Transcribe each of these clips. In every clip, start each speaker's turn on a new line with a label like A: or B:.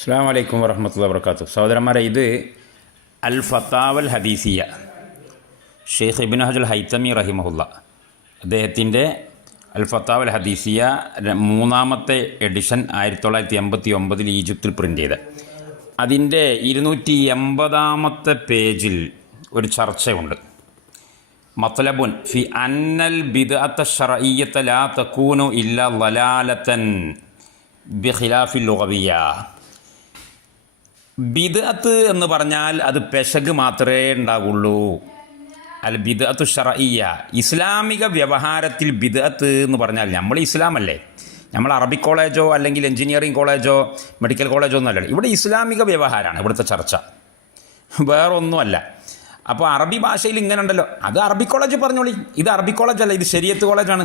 A: അസ്സാം വലൈക്കും വറഹമത്തുള്ള വർക്കാത്തു സഹോദരന്മാരെ ഇത് അൽ ഫത്താവൽ ഹദീസിയ. ഷെയ്ഖ് ഇബിൻ ഹജുൽ ഹൈത്തമി റഹിമഹുല്ല. അദ്ദേഹത്തിന്റെ അൽ ഫത്താവൽ ഹദീസിയ മൂന്നാമത്തെ എഡിഷൻ ആയിരത്തി തൊള്ളായിരത്തി എൺപത്തി ഒമ്പതിൽ ഈജിപ്തിൽ പ്രിന്റ് ചെയ്ത് അതിന്റെ ഇരുന്നൂറ്റി എൺപതാമത്തെ പേജിൽ ഒരു ചർച്ചയുണ്ട്. മത്തലബുൻ ഫി അന്നൽ ബിദ്അത്ത ഷറയ്യത്ത ലാ തക്കൂനു ഇല്ല ലലാലത്തൻ ബിഖിലാഫിൽ ലുഗവിയ ബിദ്അത്ത് എന്ന് പറഞ്ഞാൽ അത് പെശക് മാത്രമേ ഉണ്ടാകുള്ളൂ അൽ ബിദ്അത്തു ഷറയ്യ ഇസ്ലാമിക വ്യവഹാരത്തിൽ ബിദ്അത്ത് എന്ന് പറഞ്ഞാൽ നമ്മൾ ഇസ്ലാമല്ലേ? നമ്മൾ അറബിക് കോളേജോ അല്ലെങ്കിൽ എഞ്ചിനീയറിംഗ് കോളേജോ മെഡിക്കൽ കോളേജോ ഒന്നല്ല ഇവിടെ ഇസ്ലാമിക വ്യവഹാരമാണ് ഇവിടുത്തെ ചർച്ച. വേറൊന്നുമല്ല. അപ്പോൾ അറബി ഭാഷയിൽ ഇങ്ങനെ ഉണ്ടല്ലോ. അത് അറബി കോളേജ് പറഞ്ഞോളി. ഇത് അറബി കോളേജല്ല ഇത് ശരിയത്ത് കോളേജാണ്.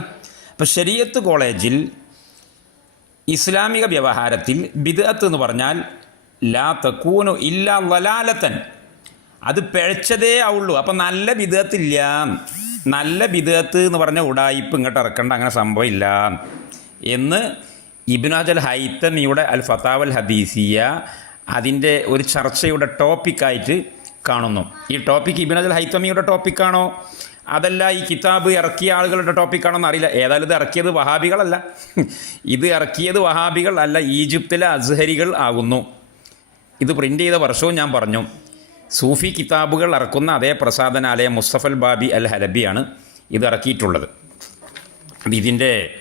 A: അപ്പോൾ ശരിയത്ത് കോളേജിൽ ഇസ്ലാമിക വ്യവഹാരത്തിൽ ബിദത്ത് എന്ന് പറഞ്ഞാൽ ലാ തക്കൂനു ഇല്ല വലാലത്തൻ. അത് പിഴച്ചതേ ആവുള്ളൂ. അപ്പം നല്ല വിധത്തില്ല. നല്ല വിധത്ത് എന്ന് പറഞ്ഞ ഉടായിപ്പ് ഇങ്ങോട്ട് ഇറക്കേണ്ട. അങ്ങനെ സംഭവമില്ല എന്ന് ഇബിനാജൽ ഹൈത്തമിയുടെ അൽ ഫത്താവൽ ഹദീസിയ അതിന്റെ ഒരു ചർച്ചയുടെ ടോപ്പിക്കായിട്ട് കാണുന്നു. ഈ ടോപ്പിക്ക് ഇബിനാജൽ ഹൈത്തമിയുടെ ടോപ്പിക്കാണോ അതല്ല ഈ കിതാബ് ഇറക്കിയ ആളുകളുടെ ടോപ്പിക്കാണോന്ന് അറിയില്ല. ഏതായാലും ഇത് ഇറക്കിയത് വഹാബികളല്ല. ഇത് ഇറക്കിയത് വഹാബികൾ അല്ല. ഈജിപ്തിലെ അസ്ഹരികൾ ആകുന്നു. ഇത് പ്രിന്റ് ചെയ്ത വർഷവും ഞാൻ പറഞ്ഞു. സൂഫി കിതാബുകൾ ഇറക്കുന്ന അതേ പ്രസാദനാലയം മുസ്തഫൽ ബാബി അൽ ഹലബിയാണ് ഇത് ഇറക്കിയിട്ടുള്ളത്. അത് ഇതിന്റെ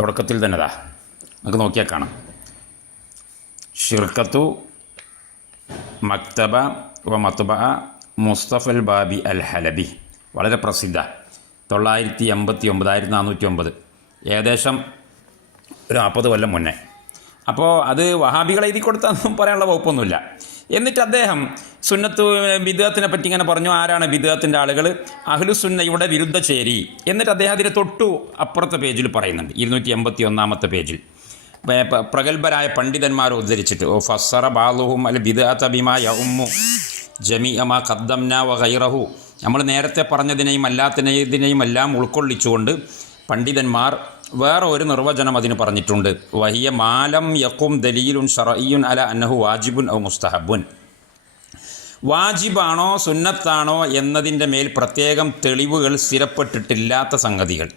A: തുടക്കത്തിൽ തന്നെ ദാ നമുക്ക് നോക്കിയാൽ കാണാം. ഷിർക്കത്തു മക്തബ വ മത്തുബ മുസ്തഫൽ ബാബി അൽ ഹലബി. വളരെ പ്രസിദ്ധ. തൊള്ളായിരത്തി എൺപത്തി ഒമ്പത് ആയിരത്തി നാനൂറ്റി ഒമ്പത്. ഏകദേശം ഒരു നാൽപ്പത് കൊല്ലം മുന്നേ. അപ്പോൾ അത് വഹാബികൾ എഴുതി കൊടുത്തെന്നും പറയാനുള്ള വകുപ്പൊന്നുമില്ല. എന്നിട്ട് അദ്ദേഹം സുന്നത്ത് വിദേഹത്തിനെ പറ്റി ഇങ്ങനെ പറഞ്ഞു ആരാണ് വിദേഹത്തിന്റെ ആളുകൾ? അഹ്ലുസുന്നയുടെ വിരുദ്ധ ചേരി. എന്നിട്ട് അദ്ദേഹം അതിന് തൊട്ടു അപ്പുറത്തെ പേജിൽ പറയുന്നുണ്ട് ഇരുന്നൂറ്റി എൺപത്തി ഒന്നാമത്തെ പേജിൽ പ്രഗത്ഭരായ പണ്ഡിതന്മാർ ഉദ്ധരിച്ചിട്ട് ഓ ഫസറ ബാലുഹും അൽ ബിമ ബിമാ ജമി അമ ഖദ്ദംന വ നമ്മൾ നേരത്തെ പറഞ്ഞതിനെയും അല്ലാത്തതിനെയും എല്ലാം ഉൾക്കൊള്ളിച്ചുകൊണ്ട് പണ്ഡിതന്മാർ വേറെ ഒരു നിർവചനം അതിന് പറഞ്ഞിട്ടുണ്ട്. വഹിയ മാലം യക്കും ദലീലുൻ ഷറയ്യുൻ അല അന്നഹു വാജിബുൻ ഔ മുസ്തഹബുൻ. വാജിബാണോ സുന്നത്താണോ എന്നതിന്റെ മേൽ പ്രത്യേകം തെളിവുകൾ സ്ഥിരപ്പെട്ടിട്ടില്ലാത്ത സംഗതികൾ.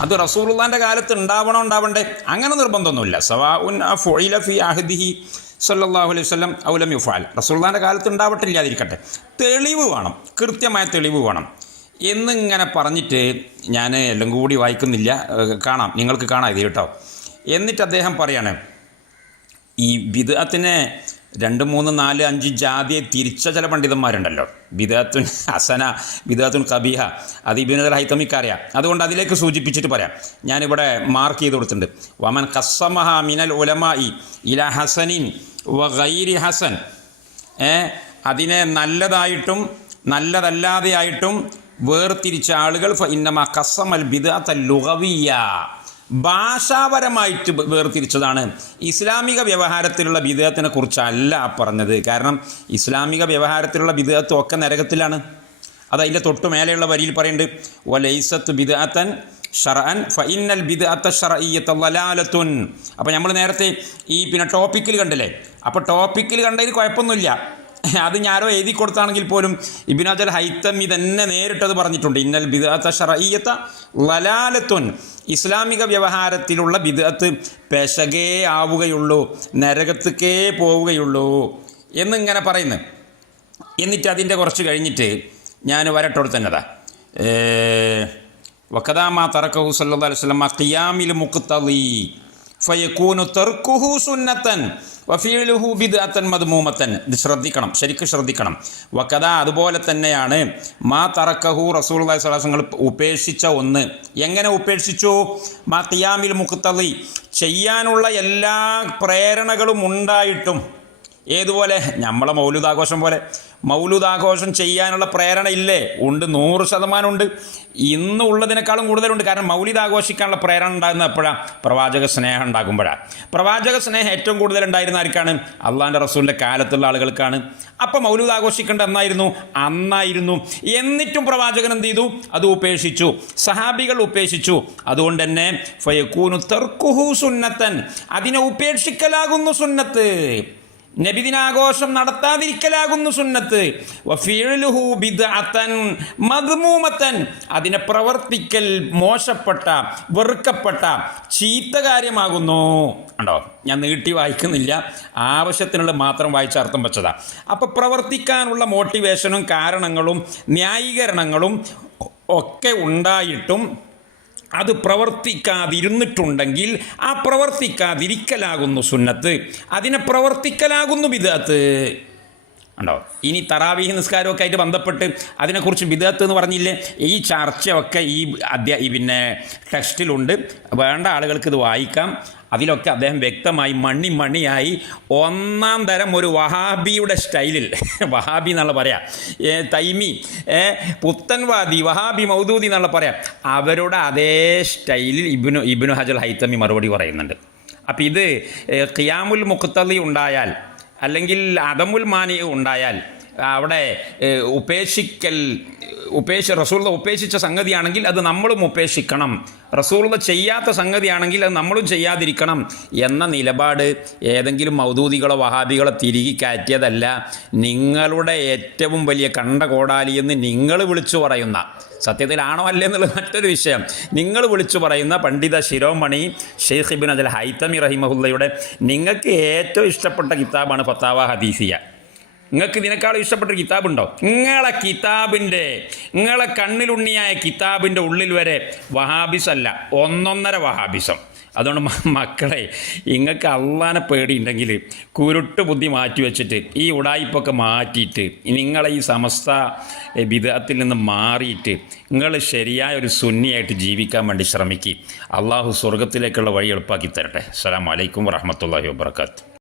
A: അത് റസൂലുള്ളാന്റെ കാലത്ത് ഉണ്ടാവണോ ഉണ്ടാവണ്ടേ? അങ്ങനെ നിർബന്ധമൊന്നുമില്ല. സവാ ഉൻ ഫി അഹദിഹി സല്ലല്ലാഹു അലൈഹി വല്ലം ഔലം യുഫാൽ. റസൂലുള്ളാന്റെ കാലത്ത് ഉണ്ടാവട്ടില്ലാതിരിക്കട്ടെ തെളിവ് വേണം കൃത്യമായ തെളിവ് വേണം. എന്നിങ്ങനെ പറഞ്ഞിട്ട് ഞാൻ എല്ലാം കൂടി വായിക്കുന്നില്ല. കാണാം. നിങ്ങൾക്ക് കാണാം ഇത് കേട്ടോ. എന്നിട്ട് അദ്ദേഹം പറയാണ് ഈ ബിദഅത്തിനെ രണ്ട് മൂന്ന് നാല് അഞ്ച് ജാതിയെ തിരിച്ച ചില പണ്ഡിതന്മാരുണ്ടല്ലോ. ബിദഅത്തുൻ ഹസന ബിദഅത്തുൻ കബീഹ അത് ഇബിനുൽ ഹൈത്തമിക്കറിയാം അതുകൊണ്ട് അതിലേക്ക് സൂചിപ്പിച്ചിട്ട് പറയാം. ഞാനിവിടെ മാർക്ക് ചെയ്ത് കൊടുത്തിട്ടുണ്ട്. വമൻ കസ്സമഹ മിനൽ ഉലമായി ഇല ഹസനിൻ വ ഹസൻ. ഏ അതിനെ നല്ലതായിട്ടും നല്ലതല്ലാതെയായിട്ടും വേർതിരിച്ച ആളുകൾ ഇന്നമ കസമൽ ബിദാത്ത ലുഹവിയ ഭാഷാപരമായിട്ട് വേർതിരിച്ചതാണ്. ഇസ്ലാമിക വ്യവഹാരത്തിലുള്ള വിദേഹത്തിനെ കുറിച്ചല്ല പറഞ്ഞത്. കാരണം ഇസ്ലാമിക വ്യവഹാരത്തിലുള്ള വിദേഹത്വം ഒക്കെ നരകത്തിലാണ്. അത് അതിന്റെ തൊട്ട് മേലെയുള്ള വരിയിൽ പറയുന്നുണ്ട് വലൈസത്ത് ബിദാത്തൻ ഷറഅൻ ഷറഇയ്യത ലലാലത്തുൻ അപ്പോൾ നമ്മൾ നേരത്തെ ഈ പിന്നെ ടോപ്പിക്കിൽ കണ്ടില്ലേ? അപ്പോൾ ടോപ്പിക്കിൽ കണ്ടതിൽ കുഴപ്പമൊന്നുമില്ല. അത് ഞാനോ എഴുതി കൊടുത്താണെങ്കിൽ പോലും ഇബിനാജൽ ഹൈത്തം തന്നെ നേരിട്ടത് പറഞ്ഞിട്ടുണ്ട്. ഇന്നൽ ബിദത്ത ഷറയ്യത്ത ലലാലത്തുൻ ഇസ്ലാമിക വ്യവഹാരത്തിലുള്ള ബിദത്ത് പെശകേ ആവുകയുള്ളൂ നരകത്തേക്കേ പോവുകയുള്ളൂ എന്നിങ്ങനെ പറയുന്നു. എന്നിട്ട് അതിന്റെ കുറച്ച് കഴിഞ്ഞിട്ട് ഞാൻ വരട്ടോട് തന്നെതാ. വക്കദാമാ തറക്കഹു സല്ലല്ലാഹു അലൈഹി ഖിയാമിൽ മുഖ്തലി ഫയകൂനു തർക്കുഹു സുന്നത്തൻ വഫീലുഹു ബിദ്അത്തൻ മദ്മൂമത്തൻ. ഇത് ശ്രദ്ധിക്കണം ശരിക്കും ശ്രദ്ധിക്കണം. വക്കത അതുപോലെ തന്നെയാണ്. മാ തറക്കഹു റസൂൽ അലൈഹി വസല്ലം ഉപേക്ഷിച്ച ഒന്ന്. എങ്ങനെ ഉപേക്ഷിച്ചു? മാ ഖിയാമിൽ മുഖത്തലി ചെയ്യാനുള്ള എല്ലാ പ്രേരണകളും ഉണ്ടായിട്ടും ഏതുപോലെ? നമ്മളെ മൗലുദാഘോഷം പോലെ. മൗലുദാഘോഷം ചെയ്യാനുള്ള പ്രേരണ ഇല്ലേ? ഉണ്ട് നൂറ് ശതമാനം ഉണ്ട്. ഇന്ന് ഉള്ളതിനേക്കാളും കൂടുതലുണ്ട്. കാരണം മൗലിദ് ആഘോഷിക്കാനുള്ള പ്രേരണ ഉണ്ടാകുന്നത് എപ്പോഴാണ് പ്രവാചക സ്നേഹം ഉണ്ടാകുമ്പോഴാണ് പ്രവാചക സ്നേഹം ഏറ്റവും കൂടുതൽ ഉണ്ടായിരുന്ന ആർക്കാണ്? അള്ളാന്റെ റസൂലിന്റെ കാലത്തുള്ള ആളുകൾക്കാണ്. അപ്പം മൗലൂദ് ആഘോഷിക്കേണ്ട എന്നായിരുന്നു അന്നായിരുന്നു. എന്നിട്ടും പ്രവാചകൻ എന്ത് ചെയ്തു? അത് ഉപേക്ഷിച്ചു. സഹാബികൾ ഉപേക്ഷിച്ചു. അതുകൊണ്ട് തന്നെ ഫയക്കൂനു തെർക്കുഹു സുന്നത്തൻ. അതിനെ ഉപേക്ഷിക്കലാകുന്നു സുന്നത്ത്. നബിദിനാഘോഷം നടത്താതിരിക്കലാകുന്നു സുന്നത്ത്. അതിനെ പ്രവർത്തിക്കൽ മോശപ്പെട്ട വെറുക്കപ്പെട്ട ചീത്ത കാര്യമാകുന്നു. ഉണ്ടോ ഞാൻ നീട്ടി വായിക്കുന്നില്ല. ആവശ്യത്തിനുള്ള മാത്രം വായിച്ച അർത്ഥം വെച്ചതാ. അപ്പോൾ പ്രവർത്തിക്കാനുള്ള മോട്ടിവേഷനും കാരണങ്ങളും ന്യായീകരണങ്ങളും ഒക്കെ ഉണ്ടായിട്ടും അത് പ്രവർത്തിക്കാതിരുന്നിട്ടുണ്ടെങ്കിൽ ആ പ്രവർത്തിക്കാതിരിക്കലാകുന്നു സുന്നത്ത്. അതിനെ പ്രവർത്തിക്കലാകുന്നു വിദാത്ത് ഉണ്ടോ? ഇനി തറാവീഹ് നിസ്കാരമൊക്കെ ആയിട്ട് ബന്ധപ്പെട്ട് അതിനെക്കുറിച്ച് വിദഗ്ധ എന്ന് പറഞ്ഞില്ലേ? ഈ ചർച്ചയൊക്കെ ഈ അധ്യാ പിന്നെ ടെക്സ്റ്റിലുണ്ട്. വേണ്ട ആളുകൾക്ക് ഇത് വായിക്കാം. അതിലൊക്കെ അദ്ദേഹം വ്യക്തമായി മണി മണിയായി ഒന്നാം തരം ഒരു വഹാബിയുടെ സ്റ്റൈലിൽ വഹാബി എന്നുള്ള പറയാം. തൈമി പുത്തൻവാദി വഹാബി മൗദൂദി എന്നുള്ള പറയാം. അവരുടെ അതേ സ്റ്റൈലിൽ ഇബിനു ഇബിനു ഹജൽ ഹൈത്തമി മറുപടി പറയുന്നുണ്ട്. അപ്പം ഇത് ഖിയാമുൽ മുഖത്തലി ഉണ്ടായാൽ അല്ലെങ്കിൽ അതമുൽ മാനി ഉണ്ടായാൽ അവിടെ ഉപേക്ഷിക്കൽ ഉപേക്ഷ റസൂള്ള ഉപേക്ഷിച്ച സംഗതിയാണെങ്കിൽ അത് നമ്മളും ഉപേക്ഷിക്കണം. റസൂള്ള ചെയ്യാത്ത സംഗതിയാണെങ്കിൽ അത് നമ്മളും ചെയ്യാതിരിക്കണം എന്ന നിലപാട് ഏതെങ്കിലും മൗദൂദികളോ വഹാബികളോ തിരികെ കയറ്റിയതല്ല. നിങ്ങളുടെ ഏറ്റവും വലിയ കണ്ട കോടാലി എന്ന് നിങ്ങൾ വിളിച്ചു പറയുന്ന സത്യത്തിലാണോ അല്ലേ എന്നുള്ളത് മറ്റൊരു വിഷയം. നിങ്ങൾ വിളിച്ചു പറയുന്ന പണ്ഡിത ശിരോമണി ഷെയ്ഖ് ഇബിൻ അജൽ ഹൈത്തമി റഹിമഹുല്ലയുടെ നിങ്ങൾക്ക് ഏറ്റവും ഇഷ്ടപ്പെട്ട കിതാബാണ് ഫത്താവ ഹദീസിയ. നിങ്ങൾക്ക് ഇതിനേക്കാളും കിതാബ് കിതാബുണ്ടോ? നിങ്ങളെ കിതാബിന്റെ നിങ്ങളെ കണ്ണിലുണ്ണിയായ കിതാബിന്റെ ഉള്ളിൽ വരെ വഹാബിസ് അല്ല ഒന്നൊന്നര വഹാബിസം. അതുകൊണ്ട് മക്കളെ നിങ്ങൾക്ക് അള്ളാനെ പേടിയുണ്ടെങ്കിൽ കുരുട്ട് ബുദ്ധി മാറ്റി വെച്ചിട്ട് ഈ ഉടായ്പൊക്കെ മാറ്റിയിട്ട് നിങ്ങളെ ഈ സമസ്ത വിധത്തിൽ നിന്ന് മാറിയിട്ട് നിങ്ങൾ ശരിയായ ഒരു സുന്നിയായിട്ട് ജീവിക്കാൻ വേണ്ടി ശ്രമിക്കുക അള്ളാഹു സ്വർഗത്തിലേക്കുള്ള വഴി എളുപ്പാക്കി തരട്ടെ. അസ്സലാമു അലൈക്കും വാഹമത്തല്ലാഹി വാബർക്കാത്തു